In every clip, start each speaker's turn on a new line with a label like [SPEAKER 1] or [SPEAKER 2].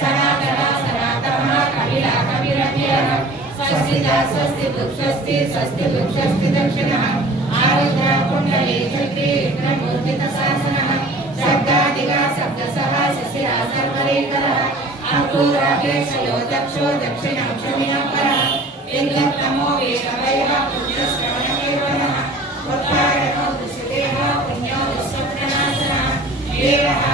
[SPEAKER 1] सनातन सनातनः कपिला कविरव्यः स्वस्तिदा स्वस्ति स्वस्ति स्वस्ति स्वस्ति दक्षिणः। आरुद्र कुण्डले चक्रे विघ्नमूर्तितशासनः शब्दादिगा शब्दसः शिशिरा, सर्वरेकरः। दक्षो दक्षिणाक्षमिणः परः। लिङ्गतमो वेषवयः पुण्यश्रवणकीर्तनः उत्तारणो पुण्यो दुष्स्वप्ननाशनः देवः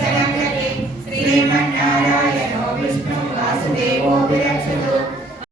[SPEAKER 1] que tenemos.